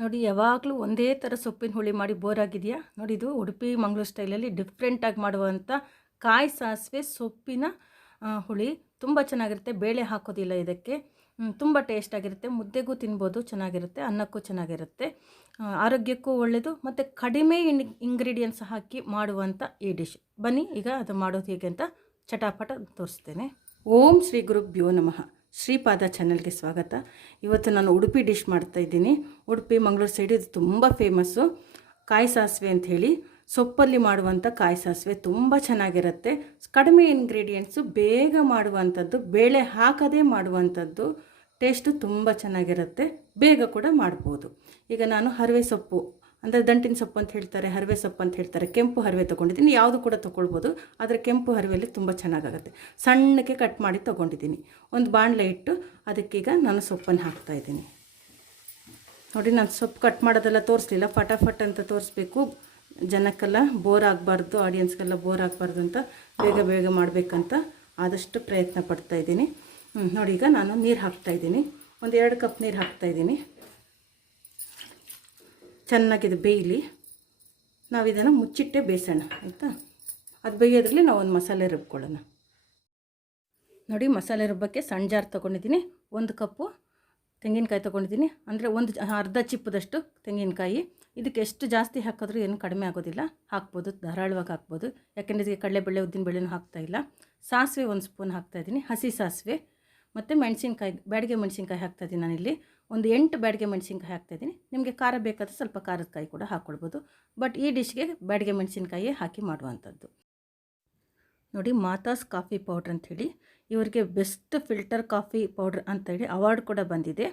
ನೋಡಿ, ಯಾವಾಗಲೂ ಒಂದೇ ಥರ ಸೊಪ್ಪಿನ ಹುಳಿ ಮಾಡಿ ಬೋರ್ ಆಗಿದೆಯಾ? ನೋಡಿ, ಇದು ಉಡುಪಿ, ಮಂಗಳೂರು ಸ್ಟೈಲಲ್ಲಿ ಡಿಫ್ರೆಂಟಾಗಿ ಮಾಡುವಂಥ ಕಾಯಿ ಸಾಸಿವೆ ಸೊಪ್ಪಿನ ಹುಳಿ. ತುಂಬ ಚೆನ್ನಾಗಿರುತ್ತೆ. ಬೇಳೆ ಹಾಕೋದಿಲ್ಲ ಇದಕ್ಕೆ. ತುಂಬ ಟೇಸ್ಟಾಗಿರುತ್ತೆ ಮುದ್ದೆಗೂ ತಿನ್ಬೋದು, ಚೆನ್ನಾಗಿರುತ್ತೆ. ಅನ್ನಕ್ಕೂ ಚೆನ್ನಾಗಿರುತ್ತೆ. ಆರೋಗ್ಯಕ್ಕೂ ಒಳ್ಳೆಯದು ಮತ್ತು ಕಡಿಮೆ ಇನ್ ಇಂಗ್ರೀಡಿಯೆಂಟ್ಸ್ ಹಾಕಿ ಮಾಡುವಂಥ ಈ ಡಿಶ್ ಬನ್ನಿ, ಈಗ ಅದು ಮಾಡೋದು ಹೇಗೆ ಅಂತ ಚಟಾಪಟ ತೋರಿಸ್ತೇನೆ. ಓಂ ಶ್ರೀ ಗುರುಭ್ಯೋ ನಮಃ. ಶ್ರೀಪಾದ ಚಾನಲ್ಗೆ ಸ್ವಾಗತ. ಇವತ್ತು ನಾನು ಉಡುಪಿ ಡಿಶ್ ಮಾಡ್ತಾ ಇದ್ದೀನಿ. ಉಡುಪಿ, ಮಂಗಳೂರು ಸೈಡ್ ಇದು ತುಂಬ ಫೇಮಸ್ಸು ಕಾಯಿ ಸಾಸಿವೆ ಅಂಥೇಳಿ ಸೊಪ್ಪಲ್ಲಿ ಮಾಡುವಂಥ ಕಾಯಿ ಸಾಸಿವೆ ತುಂಬ ಚೆನ್ನಾಗಿರುತ್ತೆ. ಕಡಿಮೆ ಇಂಗ್ರೀಡಿಯೆಂಟ್ಸು ಬೇಗ ಮಾಡುವಂಥದ್ದು ಬೇಳೆ ಹಾಕದೇ ಮಾಡುವಂಥದ್ದು ಟೇಸ್ಟು ತುಂಬ ಚೆನ್ನಾಗಿರುತ್ತೆ. ಬೇಗ ಕೂಡ ಮಾಡ್ಬೋದು. ಈಗ ನಾನು ಹರಿವೆ ಸೊಪ್ಪು ಅಂದರೆ ದಂಟಿನ ಸೊಪ್ಪು ಅಂತ ಹೇಳ್ತಾರೆ ಹರವೆ ಸೊಪ್ಪು ಅಂತ ಹೇಳ್ತಾರೆ ಕೆಂಪು ಹರವೆ ತೊಗೊಂಡಿದ್ದೀನಿ. ಯಾವುದು ಕೂಡ ತೊಗೊಳ್ಬೋದು ಆದರೆ ಕೆಂಪು ಹರವೆಯಲ್ಲಿ ತುಂಬ ಚೆನ್ನಾಗಾಗುತ್ತೆ. ಸಣ್ಣಕ್ಕೆ ಕಟ್ ಮಾಡಿ ತೊಗೊಂಡಿದ್ದೀನಿ. ಒಂದು ಬಾಣಲೆ ಇಟ್ಟು ಅದಕ್ಕೀಗ ನಾನು ಸೊಪ್ಪನ್ನು ಹಾಕ್ತಾ ಇದ್ದೀನಿ. ನೋಡಿ ನಾನು ಸೊಪ್ಪು ಕಟ್ ಮಾಡೋದೆಲ್ಲ ತೋರಿಸ್ಲಿಲ್ಲ. ಫಟಾಫಟ್ ಅಂತ ತೋರಿಸ್ಬೇಕು. ಜನಕ್ಕೆಲ್ಲ ಬೋರ್ ಆಗಬಾರ್ದು ಆಡಿಯನ್ಸ್ಗೆಲ್ಲ ಬೋರ್ ಆಗಬಾರ್ದು ಅಂತ ಬೇಗ ಬೇಗ ಮಾಡಬೇಕಂತ ಆದಷ್ಟು ಪ್ರಯತ್ನ ಪಡ್ತಾ ಹ್ಮ್, ನೋಡಿ ಈಗ ನಾನು ನೀರು ಹಾಕ್ತಾ ಇದ್ದೀನಿ. ಒಂದು ಎರಡು ಕಪ್ ನೀರು ಹಾಕ್ತಾ ಇದ್ದೀನಿ. ಚೆನ್ನಾಗಿದೆ ಬೇಯಲಿ. ನಾವು ಇದನ್ನು ಮುಚ್ಚಿಟ್ಟೆ ಬೇಯಿಸೋಣ ಆಯಿತಾ? ಅದು ಬೇಯೋದ್ರಲ್ಲಿ ನಾವು ಒಂದು ಮಸಾಲೆ ರುಬ್ಕೊಳ್ಳೋಣ. ನೋಡಿ, ಮಸಾಲೆ ರುಬ್ಬಕ್ಕೆ ಸಣ್ಣ ಜಾರ್ ತೊಗೊಂಡಿದ್ದೀನಿ. ಒಂದು ಕಪ್ಪು ತೆಂಗಿನಕಾಯಿ ತೊಗೊಂಡಿದ್ದೀನಿ. ಅಂದರೆ ಒಂದು ಅರ್ಧ ಚಿಪ್ಪದಷ್ಟು ತೆಂಗಿನಕಾಯಿ. ಇದಕ್ಕೆ ಎಷ್ಟು ಜಾಸ್ತಿ ಹಾಕಿದ್ರೂ ಏನು ಕಡಿಮೆ ಆಗೋದಿಲ್ಲ. ಹಾಕ್ಬೋದು, ಧಾರಾಳವಾಗಿ ಹಾಕ್ಬೋದು. ಯಾಕೆಂದರೆ ಇದಕ್ಕೆ ಕಡಲೆಬೇಳೆ, ಉದ್ದಿನಬೇಳೆನೂ ಹಾಕ್ತಾ ಇಲ್ಲ. ಸಾಸಿವೆ ಒಂದು ಸ್ಪೂನ್ ಹಾಕ್ತಾಯಿದ್ದೀನಿ ಹಸಿ ಸಾಸಿವೆ. ಮತ್ತು ಮೆಣಸಿನ್ಕಾಯಿ, ಬ್ಯಾಡಿಗೆ ಮೆಣಸಿನ್ಕಾಯಿ ಹಾಕ್ತಾಯಿದ್ದೀನಿ ನಾನಿಲ್ಲಿ. ಒಂದು ಎಂಟು ಬ್ಯಾಡಿಗೆ ಮೆಣಸಿನ್ಕಾಯಿ ಹಾಕ್ತಾಯಿದ್ದೀನಿ ನಿಮಗೆ ಖಾರ ಬೇಕಾದರೆ ಸ್ವಲ್ಪ ಖಾರದ ಕಾಯಿ ಕೂಡ ಹಾಕ್ಕೊಳ್ಬೋದು ಬಟ್ ಈ ಡಿಶ್ಗೆ ಬ್ಯಾಡಿಗೆ ಮೆಣಸಿನ್ಕಾಯಿ ಹಾಕಿ ಮಾಡುವಂಥದ್ದು. ನೋಡಿ, ಮಾತಾಸ್ ಕಾಫಿ ಪೌಡ್ರ್ ಅಂಥೇಳಿ. ಇವರಿಗೆ ಬೆಸ್ಟ್ ಫಿಲ್ಟರ್ ಕಾಫಿ ಪೌಡ್ರ್ ಅಂತೇಳಿ ಅವಾರ್ಡ್ ಕೂಡ ಬಂದಿದೆ.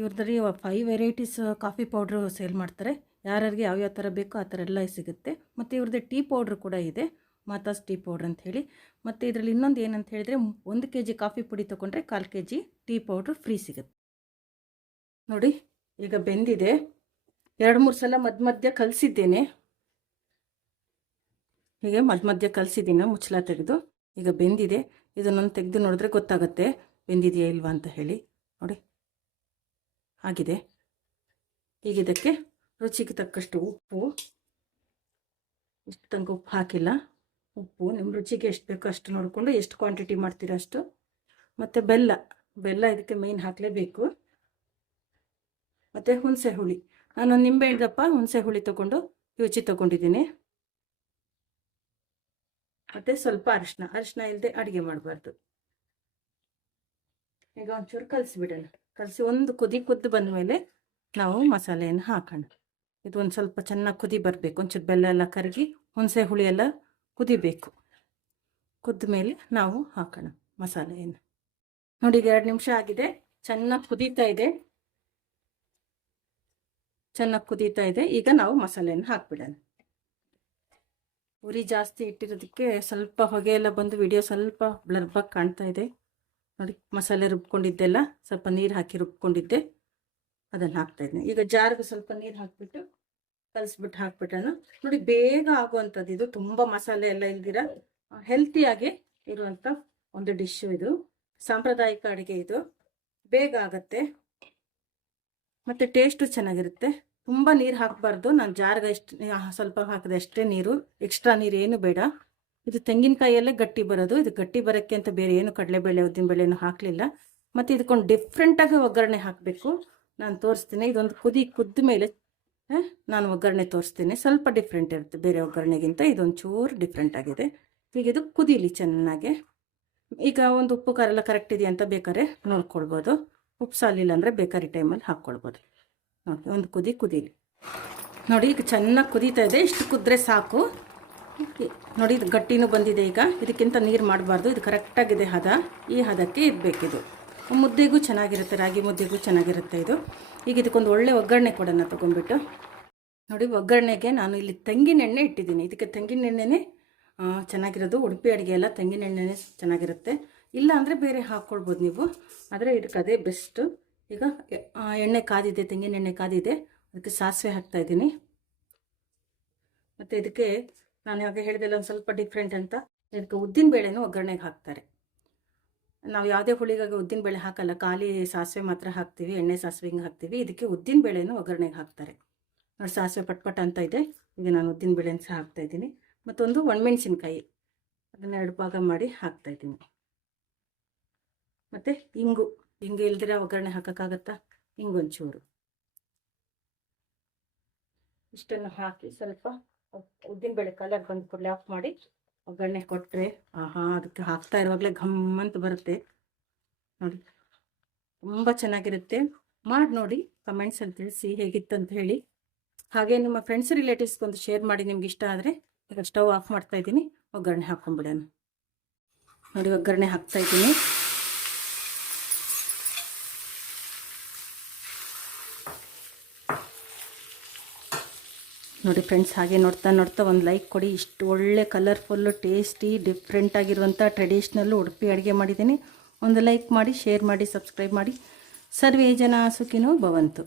ಇವ್ರದ್ರಲ್ಲಿ five varieties coffee powder sale ಮಾಡ್ತಾರೆ. ಯಾರ್ಯಾರಿಗೆ ಯಾವ್ಯಾವ ಥರ ಬೇಕೋ ಆ ಥರ ಎಲ್ಲ ಸಿಗುತ್ತೆ. ಮತ್ತು ಇವ್ರದ್ದು ಟೀ ಪೌಡ್ರ್ ಕೂಡ ಇದೆ. ಮಾತಾಸ್ ಟೀ ಪೌಡ್ರ್ ಹೇಳಿ. ಮತ್ತು ಇದರಲ್ಲಿ ಇನ್ನೊಂದು ಏನಂತ ಹೇಳಿದರೆ ಒಂದು ಕೆ ಜಿ ಕಾಫಿ ಪುಡಿ ತೊಗೊಂಡ್ರೆ ಕಾಲು K G tea powder free ಸಿಗುತ್ತೆ. ನೋಡಿ, ಈಗ ಬೆಂದಿದೆ. ಎರಡು ಮೂರು ಸಲ ಮಧ್ಯ ಮಧ್ಯ ಕಲಸಿದ್ದೇನೆ. ಹೀಗೆ ಮಧ್ಯ ಮಧ್ಯ ಕಲಸಿದ್ದೀನಿ ಮುಚ್ಚಳ ತೆಗೆದು. ಈಗ ಬೆಂದಿದೆ. ಇದನ್ನೊಂದು ತೆಗೆದು ನೋಡಿದ್ರೆ ಗೊತ್ತಾಗುತ್ತೆ ಬೆಂದಿದೆಯಾ ಇಲ್ವಾ ಅಂತ ಹೇಳಿ. ನೋಡಿ, ಆಗಿದೆ. ಈಗ ಇದಕ್ಕೆ ರುಚಿಗೆ ತಕ್ಕಷ್ಟು ಉಪ್ಪು. ಇಷ್ಟು ತನಕ ಉಪ್ಪು ಹಾಕಿಲ್ಲ. ಉಪ್ಪು ನಿಮ್ಮ ರುಚಿಗೆ ಎಷ್ಟು ಬೇಕೋ ಅಷ್ಟು ನೋಡಿಕೊಂಡು ಎಷ್ಟು ಕ್ವಾಂಟಿಟಿ ಮಾಡ್ತೀರ ಅಷ್ಟು. ಮತ್ತು ಬೆಲ್ಲ ಬೆಲ್ಲ ಇದಕ್ಕೆ ಮೇಯ್ನ್ ಹಾಕಲೇಬೇಕು. ಮತ್ತು ಹುಣಸೆ ಹುಳಿ. ನಾನು ನಿಂಬೆ ಹಿಡ್ದಪ್ಪ, ಹುಣಸೆ ಹುಳಿ ತೊಗೊಂಡು ರುಚಿ ತೊಗೊಂಡಿದ್ದೀನಿ. ಮತ್ತು ಸ್ವಲ್ಪ ಅರಿಶಿನ ಅರಿಶಿನ ಇಲ್ಲದೆ ಅಡುಗೆ ಮಾಡಬಾರ್ದು. ಈಗ ಒಂಚೂರು ಕಲಸಿಬಿಡೋಣ ಕಲಸಿ ಒಂದು ಕುದಿ ಕುದ್ದು ಬಂದ ಮೇಲೆ ನಾವು ಮಸಾಲೆಯನ್ನು ಹಾಕೋಣ. ಇದು ಒಂದು ಸ್ವಲ್ಪ ಚೆನ್ನಾಗಿ ಕುದಿ ಬರಬೇಕು. ಒಂಚೂರು ಬೆಲ್ಲ ಎಲ್ಲ ಕರಗಿ ಹುಣಸೆ ಹುಳಿ ಎಲ್ಲ ಕುದಿಬೇಕು. ಕುದ್ದ ಮೇಲೆ ನಾವು ಹಾಕೋಣ ಮಸಾಲೆಯನ್ನು. ನೋಡಿ ಎರಡು ನಿಮಿಷ ಆಗಿದೆ. ಚೆನ್ನಾಗಿ ಕುದೀತಾ ಇದೆ. ಚೆನ್ನಾಗಿ ಕುದೀತಾ ಇದೆ. ಈಗ ನಾವು ಮಸಾಲೆಯನ್ನು ಹಾಕ್ಬಿಡೋಣ. ಉರಿ ಜಾಸ್ತಿ ಇಟ್ಟಿರೋದಕ್ಕೆ ಸ್ವಲ್ಪ ಹೊಗೆ ಎಲ್ಲ ಬಂದು ವಿಡಿಯೋ ಸ್ವಲ್ಪ ಬ್ಲರ್ಬಾಗಿ ಕಾಣ್ತಾ ಇದೆ. ನೋಡಿ ಮಸಾಲೆ ರುಬ್ಕೊಂಡಿದ್ದೆಲ್ಲ ಸ್ವಲ್ಪ ನೀರು ಹಾಕಿ ರುಬ್ಕೊಂಡಿದ್ದೆ. ಅದನ್ನು ಹಾಕ್ತಾ ಇದ್ದೀನಿ. ಈಗ ಜಾರ್ಗೆ ಸ್ವಲ್ಪ ನೀರು ಹಾಕ್ಬಿಟ್ಟು ಕಲಿಸ್ಬಿಟ್ಟು ಹಾಕ್ಬಿಟ್ಟಣ ನೋಡಿ, ಬೇಗ ಆಗುವಂಥದ್ದು ಇದು. ತುಂಬ ಮಸಾಲೆ ಎಲ್ಲ ಇಲ್ದಿರ? ಹೆಲ್ತಿಯಾಗಿ ಇರುವಂಥ ಒಂದು ಡಿಶ್ಶು ಇದು. ಸಾಂಪ್ರದಾಯಿಕ ಅಡುಗೆ ಇದು. ಬೇಗ ಆಗತ್ತೆ. ಮತ್ತು ಟೇಸ್ಟು ಚೆನ್ನಾಗಿರುತ್ತೆ. ತುಂಬ ನೀರು ಹಾಕಬಾರ್ದು. ನಾನು ಜಾರ್ಗೆ ಎಷ್ಟು ಸ್ವಲ್ಪ ಹಾಕಿದೆ ಅಷ್ಟೇ ನೀರು. ಎಕ್ಸ್ಟ್ರಾ ನೀರು ಏನು ಬೇಡ. ಇದು ತೆಂಗಿನಕಾಯಿಯಲ್ಲೇ ಗಟ್ಟಿ ಬರೋದು. ಇದು ಗಟ್ಟಿ ಬರೋಕ್ಕೆ ಅಂತ ಬೇರೆ ಏನು ಕಡಲೆಬೇಳೆ ಉದ್ದಿನಬೇಳೆನೂ ಹಾಕಲಿಲ್ಲ. ಮತ್ತು ಇದಕ್ಕೊಂದು ಡಿಫ್ರೆಂಟಾಗಿ ಒಗ್ಗರಣೆ ಹಾಕಬೇಕು. ನಾನು ತೋರಿಸ್ತೀನಿ. ಇದೊಂದು ಕುದಿ, ಕುದ್ದ ಮೇಲೆ ನಾನು ಒಗ್ಗರಣೆ ತೋರಿಸ್ತೀನಿ. ಸ್ವಲ್ಪ ಡಿಫ್ರೆಂಟ್ ಇರುತ್ತೆ. ಬೇರೆ ಒಗ್ಗರಣೆಗಿಂತ ಇದೊಂದು ಚೂರು ಡಿಫ್ರೆಂಟ್ ಆಗಿದೆ. ಈಗ ಇದು ಕುದೀಲಿ ಚೆನ್ನಾಗಿ. ಈಗ ಒಂದು ಉಪ್ಪು ಖಾರ ಎಲ್ಲ ಕರೆಕ್ಟ್ ಇದೆಯಾ ಅಂತ ಬೇಕಾದ್ರೆ ನೋಡ್ಕೊಳ್ಬೋದು. ಉಪ್ಪು ಸಾಲಿಲ್ಲ ಅಂದರೆ ಬೇಕಾರಿ ಟೈಮಲ್ಲಿ ಹಾಕ್ಕೊಳ್ಬೋದು. ನೋಡಿ, ಒಂದು ಕುದಿ, ಕುದೀಲಿ. ನೋಡಿ, ಈಗ ಚೆನ್ನಾಗಿ ಕುದೀತಾ ಇದೆ. ಇಷ್ಟು ಕುದ್ರೆ ಸಾಕು. ನೋಡಿ, ಇದು ಗಟ್ಟಿನೂ ಬಂದಿದೆ ಈಗ. ಇದಕ್ಕಿಂತ ನೀರು ಮಾಡಬಾರ್ದು. ಇದು ಕರೆಕ್ಟಾಗಿದೆ ಹದ. ಈ ಹದಕ್ಕೆ ಇರಬೇಕಿದು. ಮುದ್ದೆಗೂ ಚೆನ್ನಾಗಿರುತ್ತೆ ರಾಗಿ ಮುದ್ದೆಗೂ ಚೆನ್ನಾಗಿರುತ್ತೆ ಇದು. ಈಗ ಇದಕ್ಕೊಂದು ಒಳ್ಳೆ ಒಗ್ಗರಣೆ ಕೊಡೋಣ ತೊಗೊಂಡ್ಬಿಟ್ಟು. ನೋಡಿ ಒಗ್ಗರಣೆಗೆ ನಾನು ಇಲ್ಲಿ ತೆಂಗಿನೆಣ್ಣೆ ಇಟ್ಟಿದ್ದೀನಿ. ಇದಕ್ಕೆ ಆ, ಚೆನ್ನಾಗಿರೋದು. ಉಡುಪಿ ಅಡುಗೆ ಎಲ್ಲ ತೆಂಗಿನೆಣ್ಣೆನೇ ಚೆನ್ನಾಗಿರುತ್ತೆ. ಇಲ್ಲ ಅಂದರೆ ಬೇರೆ ಹಾಕ್ಕೊಳ್ಬೋದು ನೀವು. ಆದರೆ ಇದಕ್ಕೆ ಅದೇ ಬೆಸ್ಟು ಈಗ ಎಣ್ಣೆ ಕಾದಿದೆ ತೆಂಗಿನೆಣ್ಣೆ ಕಾದಿದೆ. ಅದಕ್ಕೆ ಸಾಸಿವೆ ಹಾಕ್ತಾಯಿದ್ದೀನಿ ಮತ್ತು ಇದಕ್ಕೆ ನಾನು ಯಾವಾಗ ಹೇಳಿದೆಲ್ಲ ಒಂದು ಸ್ವಲ್ಪ ಡಿಫ್ರೆಂಟ್ ಅಂತ. ಇದಕ್ಕೆ ಉದ್ದಿನ ಬೇಳೆನೂ ಒಗ್ಗರಣೆಗೆ ಹಾಕ್ತಾರೆ. ನಾವು ಯಾವುದೇ ಹುಳಿಗಾಗಿ ಉದ್ದಿನ ಬೇಳೆ ಹಾಕಲ್ಲ, ಖಾಲಿ ಸಾಸಿವೆ ಮಾತ್ರ ಹಾಕ್ತೀವಿ, ಎಣ್ಣೆ ಸಾಸಿವೆ ಹಿಂಗೆ ಹಾಕ್ತೀವಿ, ಇದಕ್ಕೆ ಉದ್ದಿನ ಬೇಳೆನೂ ಒಗ್ಗರಣೆಗೆ ಹಾಕ್ತಾರೆ. ನೋಡಿ ಸಾಸಿವೆ ಪಟ್ಪಟ ಅಂತ ಇದೆ, ಈಗ ನಾನು ಉದ್ದಿನ ಬೇಳೆ ಸಹ ಹಾಕ್ತಾ ಇದ್ದೀನಿ. ಮತ್ತೊಂದು ಒಣಮೆಣ್ಸಿನ್ಕಾಯಿ, ಅದನ್ನು ಎರಡು ಭಾಗ ಮಾಡಿ ಹಾಕ್ತಾ ಇದ್ದೀನಿ. ಮತ್ತು ಇಂಗು ಇಂಗು ಇಲ್ದಿರ ಒಗ್ಗರಣೆ ಹಾಕೋಕ್ಕಾಗತ್ತಾ? ಇಂಗೊಂಚೂರು ಇಷ್ಟನ್ನು ಹಾಕಿ ಸ್ವಲ್ಪ ಉದ್ದಿನ ಬೇಳೆ ಕಲರ್ ಬಂದು ಆಫ್ ಮಾಡಿ ಒಗ್ಗರಣೆ ಕೊಟ್ಟರೆ ಆಹಾ, ಅದಕ್ಕೆ ಹಾಕ್ತಾ ಇರುವಾಗಲೇ ಘಮ್ ಅಂತ ಬರುತ್ತೆ. ನೋಡಿ, ತುಂಬ ಚೆನ್ನಾಗಿರುತ್ತೆ. ಮಾಡಿ ನೋಡಿ ಕಮೆಂಟ್ಸಲ್ಲಿ ತಿಳಿಸಿ ಹೇಗಿತ್ತು ಅಂತ ಹೇಳಿ. ಹಾಗೆ ನಿಮ್ಮ ಫ್ರೆಂಡ್ಸ್ ರಿಲೇಟಿವ್ಸ್ಗೊಂದು ಶೇರ್ ಮಾಡಿ ನಿಮ್ಗೆ ಇಷ್ಟ ಆದರೆ, ಈಗ ಸ್ಟವ್ ಆಫ್ ಮಾಡ್ತಾ ಇದ್ದೀನಿ, ಒಗ್ಗರಣೆ ಹಾಕ್ಕೊಂಬಿಡೋಣ. ನೋಡಿ, ಒಗ್ಗರಣೆ ಹಾಕ್ತಾ ಇದ್ದೀನಿ. ನೋಡಿ ಫ್ರೆಂಡ್ಸ್ ಹಾಗೆ ನೋಡ್ತಾ ನೋಡ್ತಾ ಒಂದು ಲೈಕ್ ಕೊಡಿ. ಇಷ್ಟು ಒಳ್ಳೆ ಕಲರ್ಫುಲ್ಲು ಟೇಸ್ಟಿ ಡಿಫ್ರೆಂಟ್ ಆಗಿರುವಂಥ ಟ್ರೆಡಿಷ್ನಲ್ಲು ಉಡುಪಿ ಅಡುಗೆ ಮಾಡಿದ್ದೀನಿ. ಒಂದು ಲೈಕ್ ಮಾಡಿ ಶೇರ್ ಮಾಡಿ ಸಬ್ಸ್ಕ್ರೈಬ್ ಮಾಡಿ. ಸರ್ವೇ ಜನ ಸುಖಿನೋ ಭವಂತು.